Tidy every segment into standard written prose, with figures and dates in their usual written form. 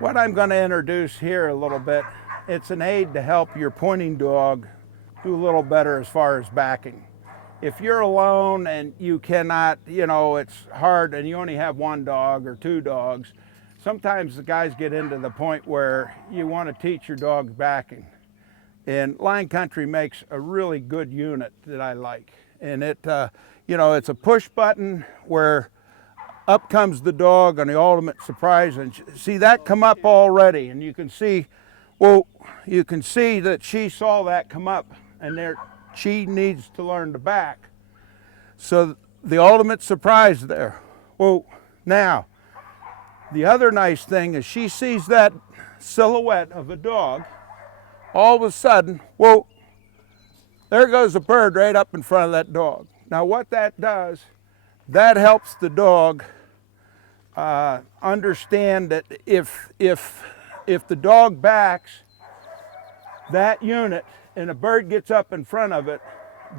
What I'm going to introduce here a little bit, it's an aid to help your pointing dog do a little better as far as backing. If you're alone and you cannot, it's hard and you only have one dog or two dogs, sometimes the guys get into the point where you want to teach your dog backing. And Lion Country makes a really good unit that I like. And it's a push button where up comes the dog on the ultimate surprise, and see that come up already, and you can see that she saw that come up, and there she needs to learn to back. So the ultimate surprise there. Well, now the other nice thing is she sees that silhouette of a dog. All of a sudden, whoa, there goes a bird right up in front of that dog. Now what that does, that helps the dog understand that if the dog backs that unit and a bird gets up in front of it,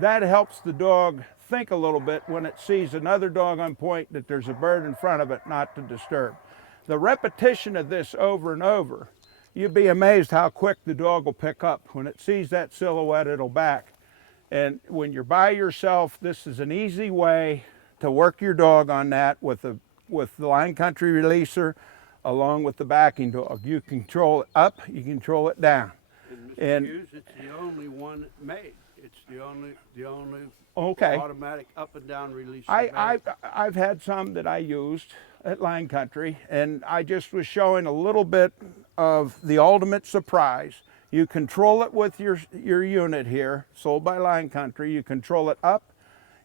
that helps the dog think a little bit when it sees another dog on point that there's a bird in front of it not to disturb. The repetition of this over and over, you'd be amazed how quick the dog will pick up. When it sees that silhouette, it'll back. And when you're by yourself, this is an easy way to work your dog on that with the Lion Country releaser along with the backing dog. You control it up, you control it down. And Mr. Hughes, it's the only one made. It's the only okay. automatic up and down release. I've had some that I used at Lion Country, and I just was showing a little bit of the ultimate surprise. You control it with your unit here, sold by Lion Country. You control it up,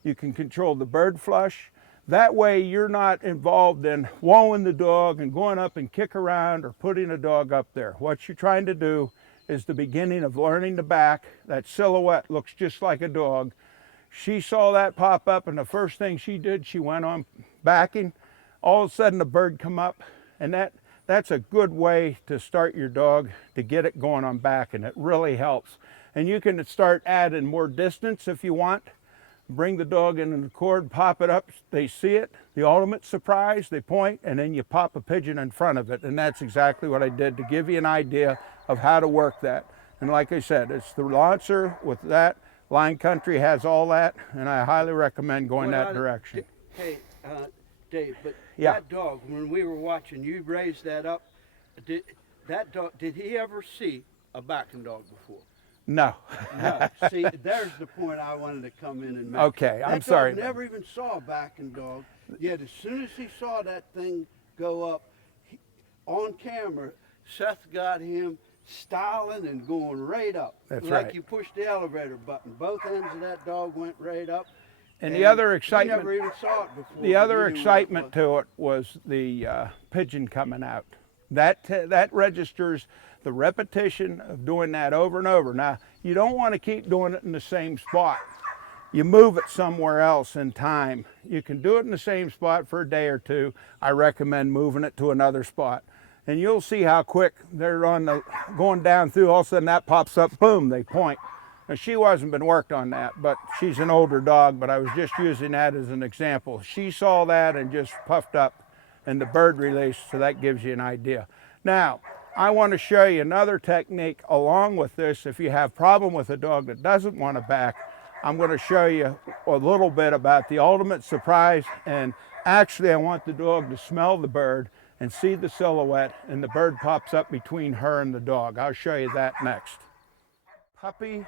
you can control the bird flush. That way you're not involved in wowing the dog and going up and kick around or putting a dog up there. What you're trying to do is the beginning of learning to back. That silhouette looks just like a dog. She saw that pop up, and the first thing she did, she went on backing. All of a sudden the bird come up, and that's a good way to start your dog to get it going on back, and it really helps. And you can start adding more distance if you want. Bring the dog in the cord, pop it up, they see it, the ultimate surprise, they point, and then you pop a pigeon in front of it. And that's exactly what I did to give you an idea of how to work that. And like I said, it's the launcher with that. Lion Country has all that, and I highly recommend going that direction. Hey, Dave, but yeah. That dog, when we were watching you raise that up, did he ever see a backing dog before? No. No. See, there's the point I wanted to come in and make. Okay, I'm sorry. That dog never even saw a backing dog, yet as soon as he saw that thing go up, on camera, Seth got him styling and going right up. That's like right. You pushed the elevator button. Both ends of that dog went right up. And the other excitement, he never even saw it before. The other excitement to it was the pigeon coming out. That registers the repetition of doing that over and over. Now, you don't want to keep doing it in the same spot. You move it somewhere else in time. You can do it in the same spot for a day or two. I recommend moving it to another spot. And you'll see how quick they're going down through. All of a sudden that pops up, boom, they point. Now, she wasn't been worked on that, but she's an older dog, but I was just using that as an example. She saw that and just puffed up, and the bird released, so that gives you an idea. Now, I want to show you another technique along with this. If you have a problem with a dog that doesn't want to back, I'm going to show you a little bit about the ultimate surprise. And actually, I want the dog to smell the bird and see the silhouette, and the bird pops up between her and the dog. I'll show you that next. Puppy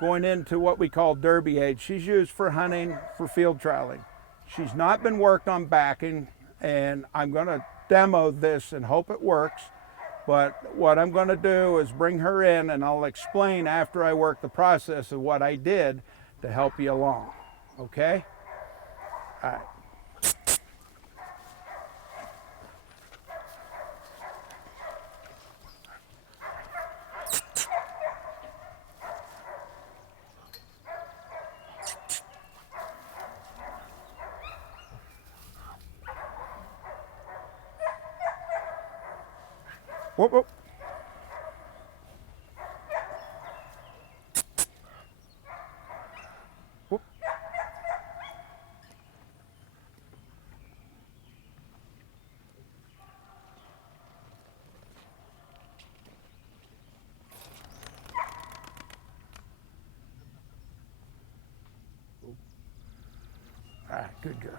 going into what we call derby age. She's used for hunting, for field trialing. She's not been worked on backing, and I'm going to demo this and hope it works. But what I'm going to do is bring her in, and I'll explain after I work the process of what I did to help you along. Okay? All right. Whoop, whoop. Whoop. Good girl.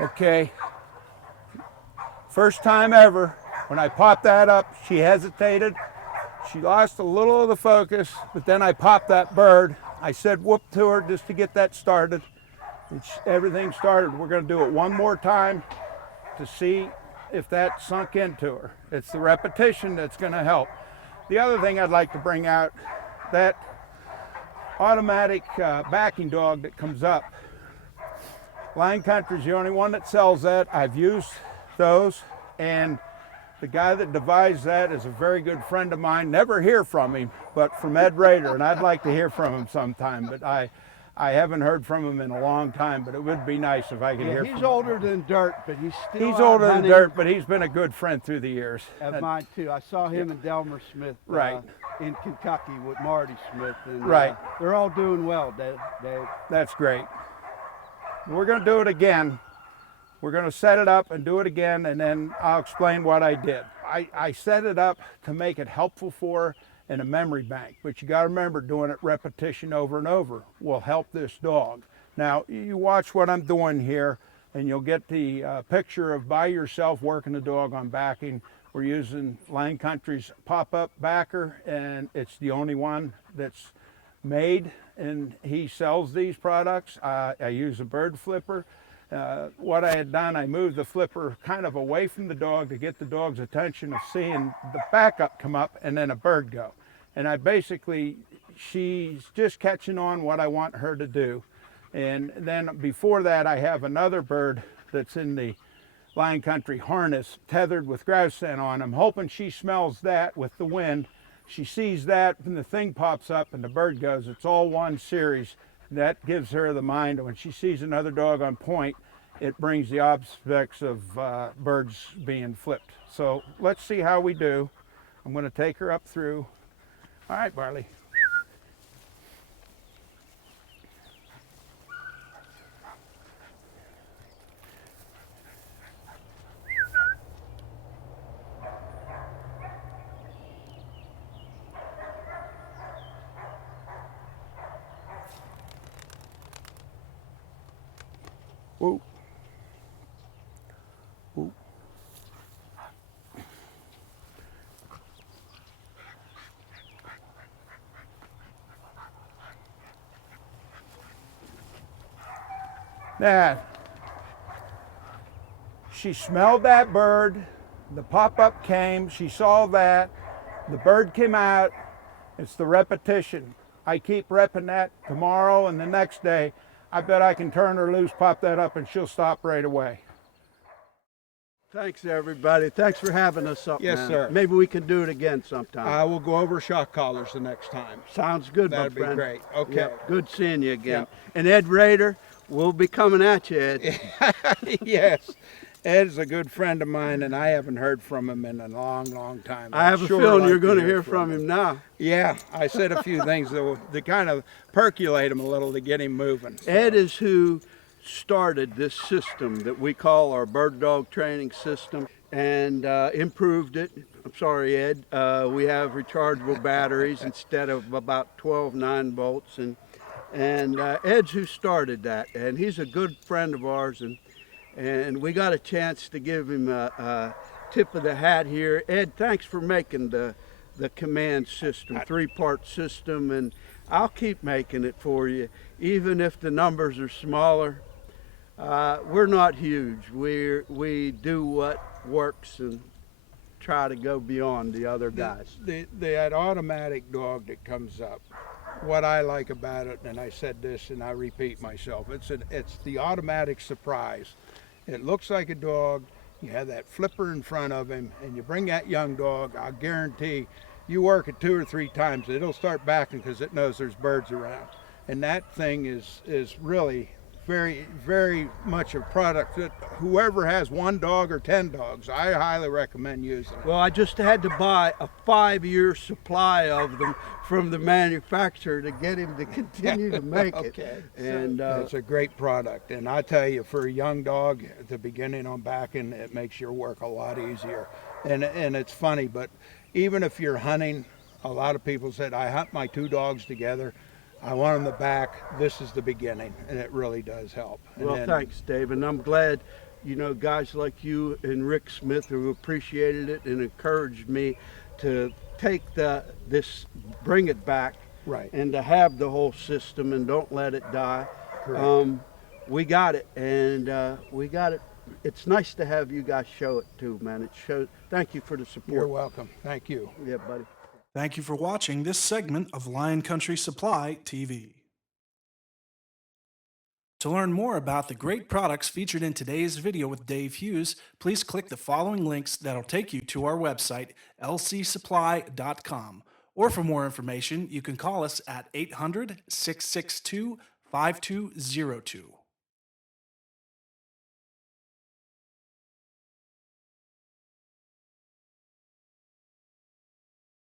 Okay, first time ever, when I popped that up, she hesitated. She lost a little of the focus, but then I popped that bird. I said whoop to her just to get that started. Everything started. We're going to do it one more time to see if that sunk into her. It's the repetition that's going to help. The other thing I'd like to bring out, that automatic backing dog that comes up. Lion Country's the only one that sells that. I've used those, and the guy that devised that is a very good friend of mine. Never hear from him, but from Ed Rader, and I'd like to hear from him sometime, but I haven't heard from him in a long time, but it would be nice if I could hear from him. He's older than dirt, but he's still He's older than dirt, but he's been a good friend through the years. Of mine too. I saw him and Delmer Smith Right. In Kentucky with Marty Smith. And, Right. They're all doing well, Dave. That's great. We're going to do it again. We're going to set it up and do it again, and then I'll explain what I did. I set it up to make it helpful for her in a memory bank, but you got to remember, doing it repetition over and over will help this dog. Now, you watch what I'm doing here, and you'll get the picture of by yourself working the dog on backing. We're using Lion Country's pop-up backer, and it's the only one that's made, and he sells these products. I use a bird flipper. What I had done, I moved the flipper kind of away from the dog to get the dog's attention of seeing the backup come up and then a bird go. And I basically, she's just catching on what I want her to do. And then before that, I have another bird that's in the Lion Country harness tethered with grouse scent on. I'm hoping she smells that with the wind. She sees that and the thing pops up and the bird goes. It's all one series. That gives her the mind. When she sees another dog on point, it brings the aspects of birds being flipped. So let's see how we do. I'm going to take her up through. All right, Barley. Whoa. Whoa. Now, she smelled that bird, the pop-up came, she saw that, the bird came out. It's the repetition. I keep repping that tomorrow and the next day. I bet I can turn her loose, pop that up, and she'll stop right away. Thanks, everybody. Thanks for having us up, Yes, man. sir. Maybe we can do it again sometime. I will go over shock collars the next time. Sounds good, That'd my friend. be great. Okay. Yeah, good seeing you again. Yeah. And Ed Rader, we'll be coming at you, Ed. Yes. Ed's a good friend of mine, and I haven't heard from him in a long, long time. I have a feeling you're going to hear from him now. Yeah, I said a few things that kind of percolate him a little to get him moving. So. Ed is who started this system that we call our bird dog training system and improved it. I'm sorry, Ed. We have rechargeable batteries instead of about 12 9-volts. And Ed's who started that. And he's a good friend of ours. And we got a chance to give him a tip of the hat here. Ed, thanks for making the command system, 3-part system, and I'll keep making it for you, even if the numbers are smaller. We're not huge. We do what works and try to go beyond the other guys. That automatic dog that comes up, what I like about it, and I said this and I repeat myself, it's the automatic surprise. It looks like a dog, you have that flipper in front of him, and you bring that young dog, I'll guarantee you work it 2 or 3 times, it'll start backing because it knows there's birds around. And that thing is really very, very much a product that whoever has 1 dog or 10 dogs, I highly recommend using it. Well, I just had to buy a 5-year supply of them from the manufacturer to get him to continue to make it. Okay. And It's a great product, and I tell you, for a young dog at the beginning on backing, it makes your work a lot easier. And it's funny, but even if you're hunting, a lot of people said, I hunt my 2 dogs together, I want them to back. This is the beginning, and it really does help. And well, thanks, Dave, and I'm glad, guys like you and Rick Smith who appreciated it and encouraged me to take bring it back, Right. and to have the whole system and don't let it die. Correct. We got it, and we got it. It's nice to have you guys show it too, man. It shows. Thank you for the support. You're welcome. Thank you. Yeah, buddy. Thank you for watching this segment of Lion Country Supply TV. To learn more about the great products featured in today's video with Dave Hughes, please click the following links that'll take you to our website, lcsupply.com. Or for more information, you can call us at 800-662-5202.